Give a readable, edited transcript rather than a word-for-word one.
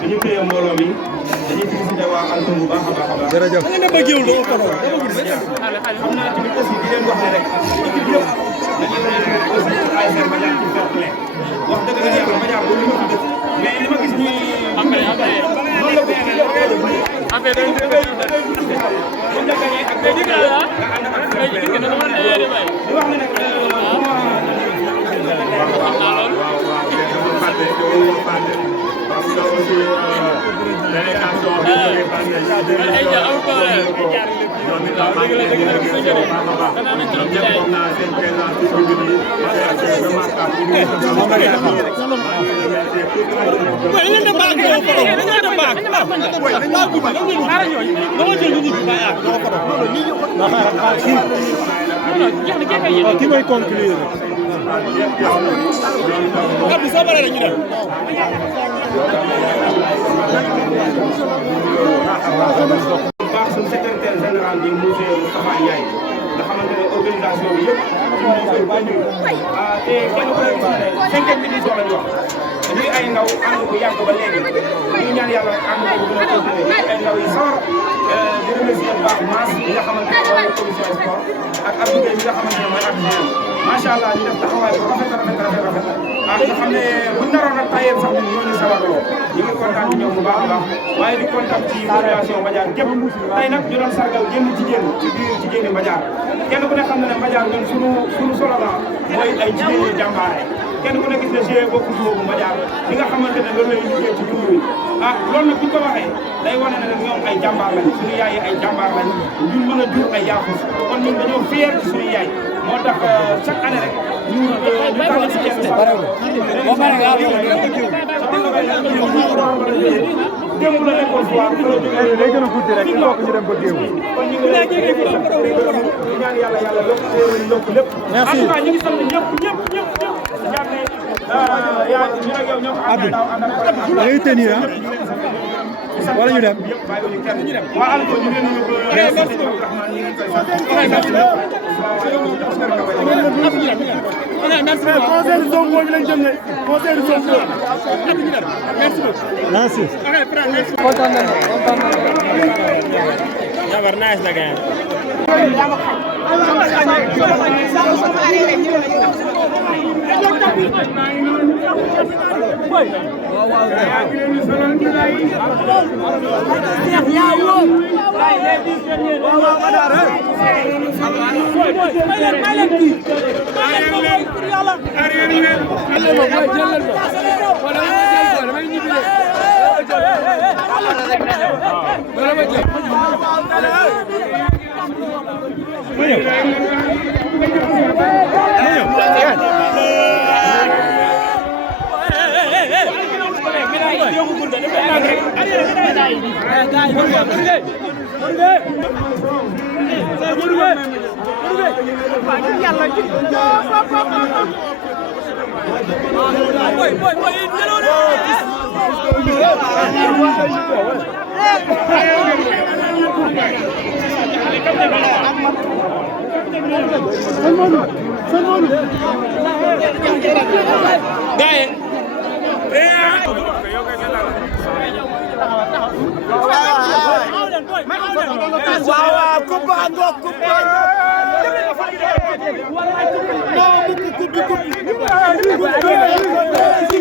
dañu téye mbooloo mi dañuy félicité waa Alton bu baax a baax a baax. jërëjëf xam naa tamit aussi di leen wax ne rek équipe yëpp dañuy aussi ASC Badiane ci fair play wax dëgg la yàlla Badiane bu ñu ko def mais li ma gis nii noonu la ko parce que aussi délégation bi ñoom itam maa ngi leen di remercier bu baax a baax ñoom ñëpp foog naa seen présence ci tribune yi c'est remarquable ñu ngi ki may conclure Abdou soo paree rek ñu dem baax suñu secrétaire général bi monsieur Moustapha Ndiaye nga xamante ne organisation bi yëpp te kenn ku nekk gis na ne 5e édition lañu wax dañuy ay ndaw ànd bu yàgg ba léegi ñu ñaan yàlla ànd boobu gën a continuer ay ndaw yi sawar di remercier bu baax Mass bi nga xamante ne mooy commission sport ak Abdou Gueye bi nga xamante ne mooy adjoint macha allah ñu def taxawaay bu rafet nga xam ne bu naroon a tayee sax ñun ñoo ñu sawarloo ñu ngi kontaan ci ñoom bu baax a baax waaye di kontaan ci population Mbadiar gépp tey nag ñu doon sargal génn jigéen ci biir jigéeni Mbadiar kenn ku ne xam na ne Mbadiar ñun suñu slogan mooy ay jigéen ñi jàmbaare kenn ku ne gis ne GIE bokku ci boobu Mbadiar li nga xamante ne loolu lay liggéey ci dund wi loolu nag bu ñu ko waxee day wane ne ñoom ay jàmbaar lañ suñu yaay yi ay jàmbaar lañ ñun mën a jur ay yaafus kon ñun dañoo fier ci suñu yaay moo tax chaque année rek ñu tànn si kenn démb la nekkoon fois day gën a guddi rek bokk ñu dem ba géew kon ñu ngi lay ñaan yàlla yokk yokk lépp en tout cas ñu ngi sant ñëpp yaa ñu ak yow ñoo ko ànd daaw ànd ak da ngay tenir wala ñu dem waa Alto ñu leen conseil de zone boobu lañ jëm ne conseil de zone merci kontaan nañu jabar nice na gaay waaw coupe ngok coupe non coupe